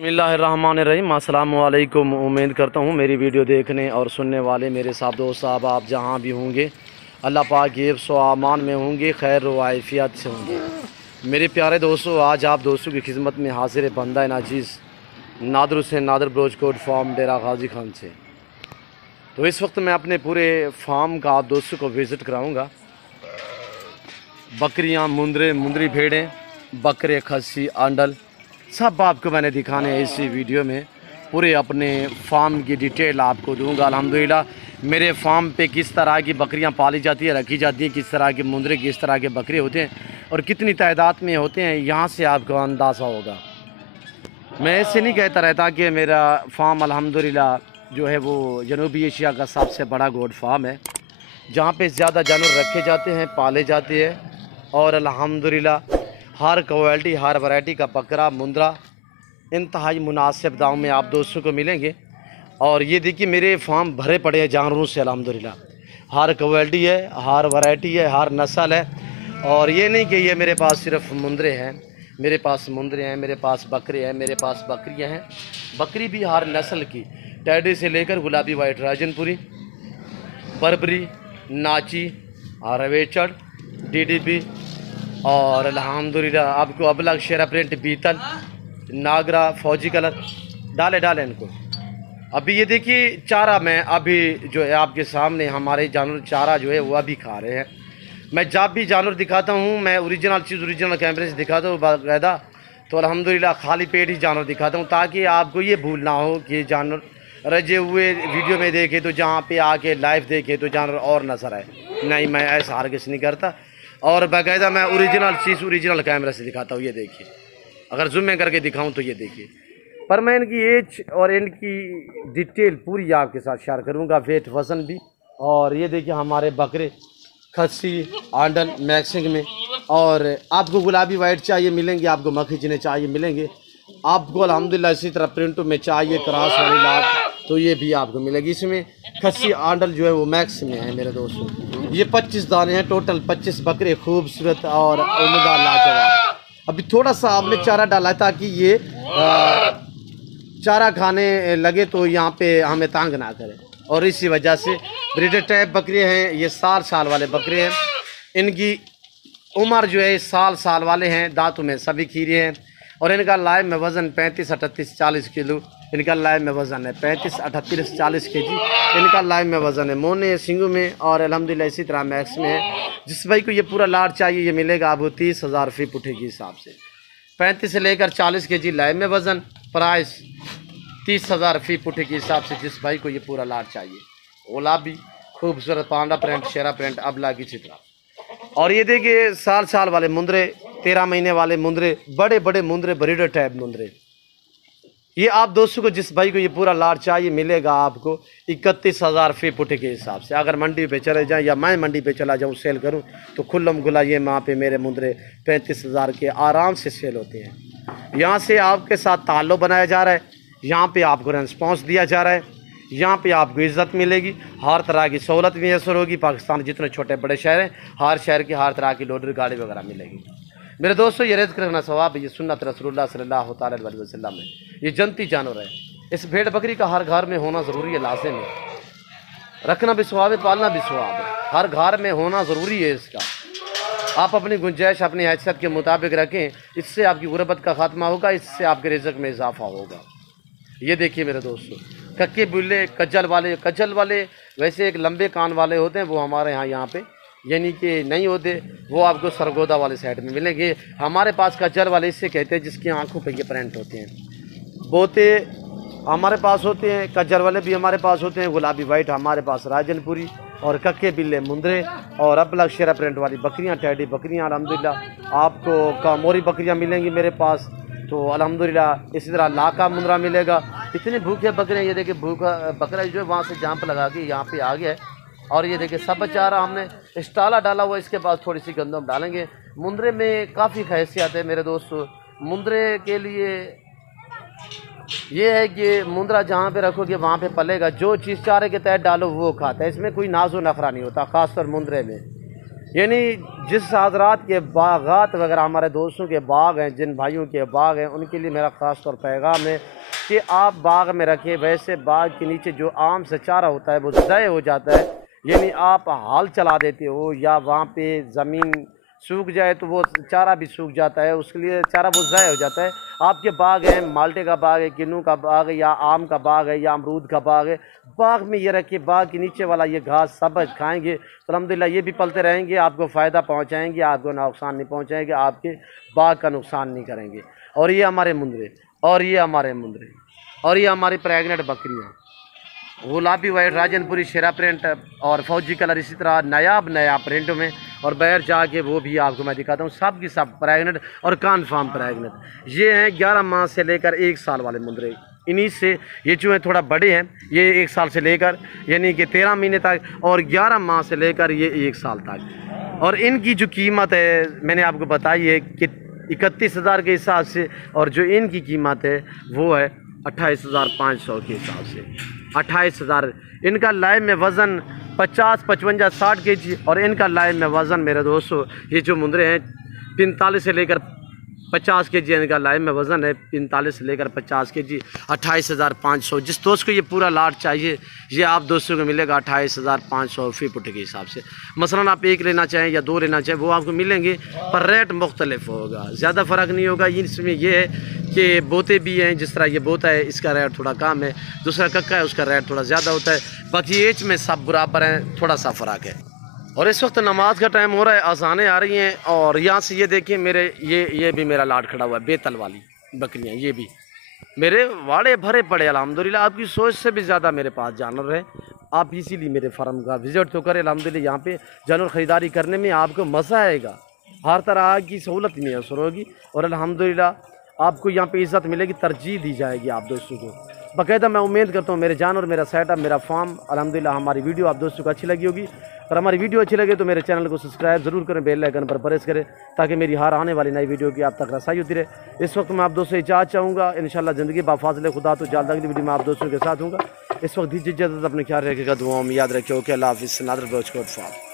बिस्मिल्लाहिर्रहमानिर्रहीम। अस्सलाम वालेकुम। उम्मीद करता हूँ मेरी वीडियो देखने और सुनने वाले मेरे साहब दोस्त साहब आप जहाँ भी होंगे अल्लाह पाक ये सो आमान में होंगे, खैर वाइफियत से होंगे। मेरे प्यारे दोस्तों, आज आप दोस्तों की खिदमत में हाजिर है बंदा नाजीज़ नादर हुसैन नादर ब्रोचकोट फार्म डेरा गाजी खान से। तो इस वक्त मैं अपने पूरे फार्म का आप दोस्तों को विज़िट कराऊँगा। बकरियाँ, मुंदरी भेड़ें, बकरे, खस्सी, आंडल सब आपको मैंने दिखाने हैं इसी वीडियो में। पूरे अपने फार्म की डिटेल आपको दूंगा। अल्हम्दुलिल्लाह मेरे फार्म पे किस तरह की बकरियां पाली जाती है, रखी जाती है, किस तरह के मुंदरे, किस तरह के बकरे होते हैं और कितनी तादाद में होते हैं, यहाँ से आपको अंदाज़ा होगा। मैं ऐसे नहीं कहता रहता कि मेरा फार्म अल्हम्दुलिल्लाह जो है वो जनूबी एशिया का सबसे बड़ा गोट फार्म है, जहाँ पे ज़्यादा जानवर रखे जाते हैं, पाले जाते हैं और अल्हम्दुलिल्लाह हर क्वालिटी, हर वैरायटी का बकरा, मुंदरा इंतहाई मुनासिब दाम में आप दोस्तों को मिलेंगे। और ये देखिए मेरे फार्म भरे पड़े हैं जानवरों से अल्हम्दुलिल्लाह। हर क्वालिटी है, हर वैरायटी है, हर नस्ल है। और ये नहीं कि ये मेरे पास सिर्फ मुंदरे हैं, मेरे पास मुंदरे हैं, मेरे पास बकरे हैं, मेरे पास बकरियां हैं। बकरी भी हर नस्ल की, टैडी से लेकर गुलाबी वाइट राजनपुरी, बरबरी, नाची, रवेचड़, डीडीपी और अल्हम्दुलिल्लाह आपको अबलग, शेरा प्रिंट, बीतल, नागरा, फौजी कलर डाले इनको। अभी ये देखिए चारा मैं अभी जो है आपके सामने हमारे जानवर चारा जो है वो अभी खा रहे हैं। मैं जब भी जानवर दिखाता हूँ मैं ओरिजिनल चीज़ ओरिजिनल कैमरे से दिखाता हूँ बाकायदा। तो अल्हम्दुलिल्लाह खाली पेट ही जानवर दिखाता हूँ ताकि आपको ये भूल ना हो कि जानवर रजे हुए वीडियो में देखे तो जहाँ पे आके लाइव देखे तो जानवर और नजर आए। नहीं, मैं ऐसा हरगिज़ नहीं करता और बाकायदा मैं ओरिजिनल चीज़ ओरिजिनल कैमरा से दिखाता हूँ। ये देखिए, अगर जूम में करके दिखाऊँ तो ये देखिए। पर मैं इनकी एज और इनकी डिटेल पूरी आपके साथ शेयर करूँगा, वेट, वज़न भी। और ये देखिए हमारे बकरे, खस्सी, आंडल मैक्सिंग में। और आपको गुलाबी वाइट चाहिए मिलेंगे, आपको मक्खी चने चाहिए मिलेंगे, आपको अल्हम्दुलिल्लाह इसी तरह प्रिंटों में चाहिए क्रॉस वाली लाभ तो ये भी आपको मिलेगी। इसमें खस्सी आंडल जो है वो मैक्स में है मेरे दोस्तों। ये 25 दाने हैं टोटल, 25 बकरे खूबसूरत और उम्दा लाजवाब। अभी थोड़ा सा आपने चारा डाला है ताकि ये चारा खाने लगे तो यहाँ पे हमें तंग ना करे। और इसी वजह से ब्रीडर टाइप बकरे हैं, ये साल वाले बकरे हैं। इनकी उम्र जो है साल वाले हैं, दांतों में सभी खीरे हैं। और इनका लाइव में वज़न 35, 38, 40 किलो इनका लाइव में वज़न है। 35, 38, 40 केजी इनका लाइव में वज़न है। मोने सिंगू में और अल्हम्दुलिल्लाह इसी तरह मैक्स में है। जिस भाई को ये पूरा लाट चाहिए ये मिलेगा आपको 30,000 फी पुठे के हिसाब से। 35 से लेकर 40 केजी लाइव में वज़न, प्राइस 30,000 फी पुठे के हिसाब से। जिस भाई को ये पूरा लाट चाहिए, गुलाबी खूबसूरत पांडा प्रिंट, शेरा प्रिंट, अबला की चित्रा। और ये देखिए साल वाले मुंदरे, 13 महीने वाले मुंदरे, बड़े मुंदरे, ब्रीडर टाइप मुंदरे। ये आप दोस्तों को जिस भाई को ये पूरा लाट चाहिए मिलेगा आपको 31,000 फी पुठे के हिसाब से। अगर मंडी पे चले जाएं या मैं मंडी पे चला जाऊं सेल करूं तो खुल्लम गुला ये वहाँ पे मेरे मुंदरे 35,000 के आराम से सेल होते हैं। यहाँ से आपके साथ ताल्लुक़ बनाया जा रहा है, यहाँ पे आपको रेस्पॉन्स दिया जा रहा है, यहाँ पे आपको इज़्ज़त मिलेगी, हर तरह की सहूलत मैसर होगी। पाकिस्तान जितने छोटे बड़े शहर हैं, हर शहर की हर तरह की लोडर गाड़ी वगैरह मिलेगी। मेरे दोस्तों ये रिज़्क़ रखना सवाब है, ये सुन्नत रसूलुल्लाह सल्लल्लाहु अलैहि वसल्लम है। ये जनती जानवर है। इस भेड़ बकरी का हर घर में होना ज़रूरी है, लाज़िम है। रखना भी सवाब है, पालना भी सवाब है। हर घर में होना ज़रूरी है इसका। आप अपनी गुंजाइश अपनी हैसियत के मुताबिक रखें, इससे आपकी गुर्बत का खात्मा होगा, इससे आपके रिज़्क़ में इजाफा होगा। ये देखिए मेरे दोस्तों, कक्के बिल्ले, कज्जल वाले वैसे एक लंबे कान वाले होते हैं, वो हमारे यहाँ पे यानी कि नहीं होते, वो आपको सरगोदा वाले साइड में मिलेंगे। हमारे पास कज्जल वाले इससे कहते हैं जिसकी आंखों पे ये प्रिंट होते हैं। बोते हमारे पास होते हैं, कज्जल वाले भी हमारे पास होते हैं, गुलाबी वाइट हमारे पास राजनपुरी, और कक्के बिल्ले मुंदरे, और अबलग शेरा प्रिंट वाली बकरियां, टैडी बकरियां। अल्हम्दुलिल्लाह आपको कामोरी बकरियां मिलेंगी मेरे पास। तो अल्हम्दुलिल्लाह इसी तरह लाका मुंदरा मिलेगा। इतने भूखे बकरे, ये देखिए भूखा बकरा जो है वहाँ से जंप लगा के यहाँ पे आ गया है। और ये देखिए सब चारा हमने स्टाला डाला हुआ, इसके बाद थोड़ी सी गंदम डालेंगे। मुंदरे में काफ़ी खैसियत है मेरे दोस्तों। मुंदरे के लिए ये है कि मुंदरा जहाँ पे रखोगे वहाँ पे पलेगा, जो चीज़ चारे के तहत डालो वो खाता है। इसमें कोई नाजो नखरा नहीं होता, ख़ासतौर मुंदरे में। यानी जिस हज़रात के बागात वगैरह हमारे दोस्तों के बाग हैं, जिन भाइयों के बाग हैं, उनके लिए मेरा ख़ास तौर पैगाम है कि आप बाग में रखें। वैसे बाग के नीचे जो आम से चारा होता है वो ज़ाय हो जाता है, यानी आप हाल चला देते हो या वहाँ पे ज़मीन सूख जाए तो वो चारा भी सूख जाता है, उसके लिए चारा वो ज़ाय हो जाता है। आपके बाग हैं, माल्टे का बाग है, किन्नू का बाग है, या आम का बाग है, या अमरूद का बाग है, बाग में ये रखिए। बाग के नीचे वाला ये घास सब खाएंगे तो अल्हम्दुलिल्लाह ये भी पलते रहेंगे, आपको फ़ायदा पहुँचाएँगे, आपको नुकसान नहीं पहुँचाएँगे, आपके बाग का नुकसान नहीं करेंगे। और ये हमारे मुंदरे, और ये हमारे मुंदरे, और ये हमारी प्रेगनेंट बकरियाँ, गुलाबी वाइट राजनपुरी शेरा प्रिंट और फौजी कलर, इसी तरह नया प्रिंट में, और बाहर जाके वो भी आपको मैं दिखाता हूँ। सब की सब प्रेगनेंट और कन्फर्म प्रेगनेंट। ये हैं 11 माह से लेकर 1 साल वाले मुंदरे। इन्हीं से ये जो है थोड़ा बड़े हैं, ये 1 साल से लेकर यानी कि 13 महीने तक, और 11 माह से लेकर ये 1 साल तक। और इनकी जो कीमत है मैंने आपको बताई है कि 31,000 के हिसाब से, और जो इनकी कीमत है वो है 28,500 के हिसाब से। 28,000। इनका लाइव में वज़न 50, 55, 60 kg, और इनका लाइव में वज़न मेरे दोस्तों ये जो मुंदरे हैं 45 से लेकर 50 kg इनका लाइव में वज़न है, 45 से लेकर 50 kg। 28,500। जिस दोस्त को ये पूरा लाट चाहिए ये आप दोस्तों को मिलेगा 28,500 फी फुट के हिसाब से। मसलन आप 1 लेना चाहें या 2 लेना चाहें वो आपको मिलेंगे, पर रेट मुख्तलिफ होगा, ज़्यादा फ़र्क नहीं होगा। इसमें यह है कि बोते भी हैं, जिस तरह ये बोता है इसका रेट थोड़ा कम है, दूसरा कक्का है उसका रेट थोड़ा ज़्यादा होता है, बाकी एज में सब बराबर हैं, थोड़ा सा फ़र्क है। और इस वक्त नमाज का टाइम हो रहा है, अज़ानें आ रही हैं, और यहाँ से ये देखिए मेरे ये भी मेरा लाट खड़ा हुआ है, बेतल वाली बकरियाँ, ये भी मेरे वाड़े भरे पड़े अल्हम्दुलिल्लाह। आपकी सोच से भी ज़्यादा मेरे पास जानवर हैं, आप इसीलिए मेरे फार्म का विज़िट तो करें। अल्हम्दुलिल्लाह यहाँ पे जानवर ख़रीदारी करने में आपको मज़ा आएगा, हर तरह की सहूलत मैसर होगी, और अल्हम्दुलिल्लाह आपको यहाँ पे इज़्ज़त मिलेगी, तरजीह दी जाएगी आप दोस्तों को बाकायदा। मैं उम्मीद करता हूँ मेरे जानवर, मेरा सेटअप, मेरा फार्म, अल्हम्दुलिल्लाह हमारी वीडियो आप दोस्तों को अच्छी लगी होगी। और हमारी वीडियो अच्छी लगे तो मेरे चैनल को सब्सक्राइब ज़रूर करें, बेल आइकन पर प्रेस करें, ताकि मेरी हर आने वाली नई वीडियो की आप तक रसाई होती रहे। इस वक्त मैं आप दोस्तों से इजाज़त चाहूँगा, इंशाल्लाह ज़िंदगी बाफाज़िले खुदा तो जल्द अगली वीडियो में आप दोस्तों के साथ हूँगा। इस वक्त दीजिए इजाज़त, अपने ख्याल रखिएगा, दुआओं में याद रखिए। ओके, अल्लाह हाफ़िज़। नादर ब्रोच कोट फाल।